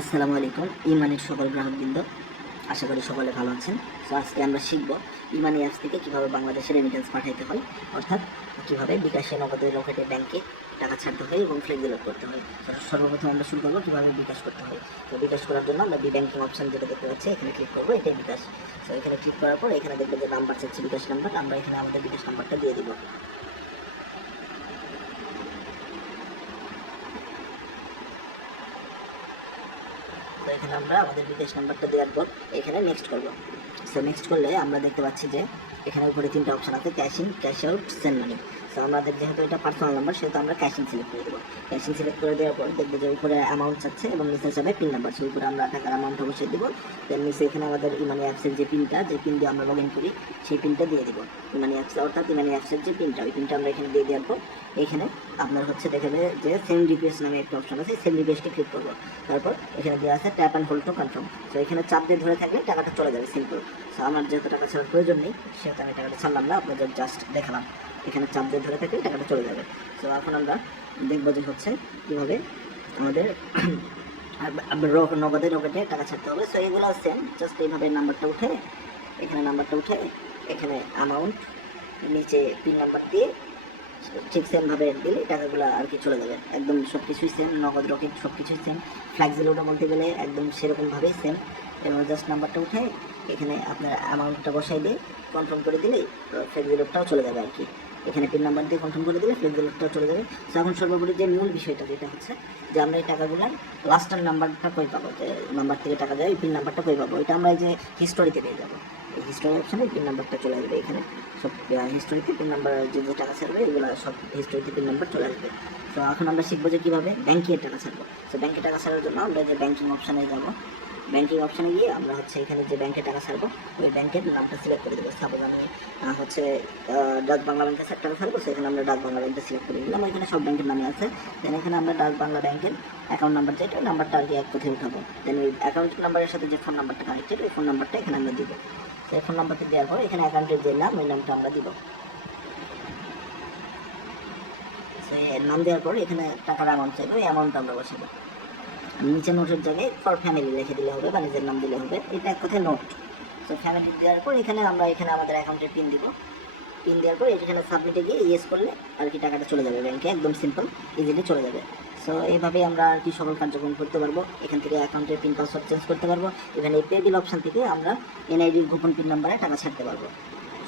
আসসালামু আলাইকুম। ইমানের সকল গ্রাহকবৃন্দ, আশা করি সকলে ভালো আছেন। তো আজকে আমরা শিখব ইমানি অ্যাপস থেকে কীভাবে বাংলাদেশে রেমিটেন্স পাঠাইতে হয়, অর্থাৎ কীভাবে বিকাশে, নগদে, রকেটে, ব্যাংকে টাকা ছাড়তে হয় এবং ফ্লেক্সি লোড করতে হয়। সর্বপ্রথম আমরা শুরু করবো কীভাবে বিকাশ করতে হয়। তো বিকাশ করার জন্য আমরা ব্যাংকিং অপশান যেটা দেখতে পাচ্ছি এখানে ক্লিক করবো, এটাই বিকাশ। তো এখানে ক্লিক করার পর এখানে দেখবো যে নাম্বার চাচ্ছি, বিকাশ নাম্বার। আমরা এখানে আমাদের বিকাশ নাম্বারটা দিয়ে দিব। তো এখানে আমরা আমাদের বিকাশ নাম্বারটা দেওয়ার পর এখানে নেক্সট করবো। সো নেক্সট করলে আমরা দেখতে পাচ্ছি যে এখানে উপরে তিনটা অপশন আছে, cash in, cash out, send money. So আমাদের যেহেতু এটা পার্সোনাল নাম্বার সেহেতু আমরা ক্যাশ ইন সিলেক্ট করে দেবো। ক্যাশ ইন সিলেক্ট করে দেওয়ার পর দেখবো যে উপরে অ্যামাউন্ট চাচ্ছে এবং নিচে যাবে পিন নাম্বার। সেই উপরে আমরা টাকার অ্যামাউন্ট বসিয়ে দেবো। দেন নিচে এখানে আমাদের ইমানি অ্যাপসের যে পিনটা, যে পিন দিয়ে আমরা লগ ইন করি সেই পিনটা দিয়ে দেবো। ইমানি অ্যাপস অর্থাৎ ইমানি অ্যাপসের যে পিনটা, ওই পিনটা আমরা এখানে দিয়ে দেওয়ার পর এখানে আপনার হচ্ছে দেখাবে যে সেন্ড রিকোয়েস্ট নামে একটা অপশন আছে, সেন্ড রিকোয়েস্টে ক্লিক করবো। তারপর এখানে দেওয়া আছে tap and hold to confirm. তো এখানে চাপ দিয়ে ধরে থাকলে টাকাটা চলে যাবে, সিম্পল। সো আমার যেহেতু টাকা ছাড়ার প্রয়োজন নেই সেহেতু আমি টাকাটা ছাড়লাম না, আপনাদের জাস্ট দেখালাম। এখানে চাপ দিয়ে ধরে থাকলে টাকাটা চলে যাবে। সো এখন আমরা দেখবো যে হচ্ছে কীভাবে আমাদের নগদে রকেটে টাকা ছাড়তে হবে। সো এগুলো সেম, জাস্ট এইভাবে নাম্বারটা উঠে এখানে অ্যামাউন্ট, নিচে পিন নাম্বার দিয়ে ঠিক সেমভাবে দিলে টাকাগুলো আর কি চলে যাবে। একদম সব কিছুই সেম, নগদ রকেট সব কিছুই সেম। ফ্ল্যাক্সি লোডও বলতে গেলে একদম সেরকমভাবেই সেম। এবং জাস্ট নাম্বারটা উঠে এখানে আপনার অ্যামাউন্টটা বসাই দিয়ে কনফার্ম করে দিলেই ফ্ল্যাক্সি লোডটাও চলে যাবে আর কি। এখানে পিন নাম্বার দিয়ে কনফার্ম করে দিলে ফ্ল্যাক্সি লোডটাও চলে যাবে। তো এখন সর্বোপরি যে মূল বিষয়টা যেটা হচ্ছে যে আমরা এই টাকাগুলোর লাস্টের নাম্বারটা কই পাবো, যে নাম্বার থেকে টাকা যায় এই পিন নাম্বারটা কই পাবো, এটা আমরা এই যে হিস্টোরিতে পেয়ে যাবো। এই হিস্টোরি অপশানে পিন নাম্বারটা চলে আসবে। এখানে সব হিস্টোরিতে পিন নাম্বার যে টাকা ছাড়বে এগুলো সব হিস্টোরিতে পিন নাম্বার চলে আসবে। তো এখন আমরা শিখবো যে কীভাবে ব্যাংকে টাকা ছাড়বো। তো ব্যাংকে টাকা ছাড়ার জন্য আমরা যে ব্যাংকিং অপশানে যাবো, ব্যাংকিং অপশানে গিয়ে আমরা হচ্ছে এখানে যে ব্যাংকে টাকা ছাড়বো ওই ব্যাংকের নামটা সিলেক্ট করে দেবো। সাপোজ আমি হচ্ছে ডাক বাংলা ব্যাংকে টাকা ছাড়বো, সেখানে আমরা ডাক বাংলা ব্যাংকটা সিলেক্ট করে দিলাম। এখানে সব ব্যাংকের নামে আছে। দেন এখানে আমরা ডাক বাংলা ব্যাংকের অ্যাকাউন্ট নাম্বার যেটা, ওই নাম্বারটা আর কি এক কোথায় উঠাবো। দেন ওই অ্যাকাউন্ট নাম্বারের সাথে যে ফোন নাম্বারটা কানেক্টেড, ওই ফোন নাম্বারটা এখানে আমরা দিব। সেই ফোন নাম্বারটা দেওয়ার পর এখানে অ্যাকাউন্টের যে নাম, ওই নামটা আমরা দিব। সেই নাম দেওয়ার পর এখানে টাকার অ্যামাউন্ট চাইবে, ওই অ্যামাউন্টটা আমরা বসাবো। নিচে নোটের জায়গায় ফর ফ্যামিলি লিখে দিলে হবে বা নিজের নাম দিলে হবে, এটা এক কথায় নোট। সো ফ্যামিলি দেওয়ার পর এখানে আমরা আমাদের অ্যাকাউন্টের পিন দিব। পিন দেওয়ার পর এখানে সাবমিটে গিয়ে ইয়েস করলে আর কি টাকাটা চলে যাবে ব্যাংকে, একদম সিম্পল, ইজিলি চলে যাবে। সো এইভাবেই আমরা আর কি সকল কার্যক্রম করতে পারবো। এখান থেকে অ্যাকাউন্টের পিন পাসওয়ার্ড চেঞ্জ করতে পারবো। ইভেন এই পে বিল অপশান থেকে আমরা এনআইডির গোপন পিন নাম্বারে টাকা ছাড়তে পারবো।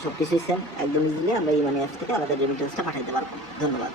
সব কিছুই সেম, একদম ইজিলি আমরা ইমানি অ্যাপস থেকে আমাদের রেমিটেন্সটা পাঠাতে পারবো। ধন্যবাদ।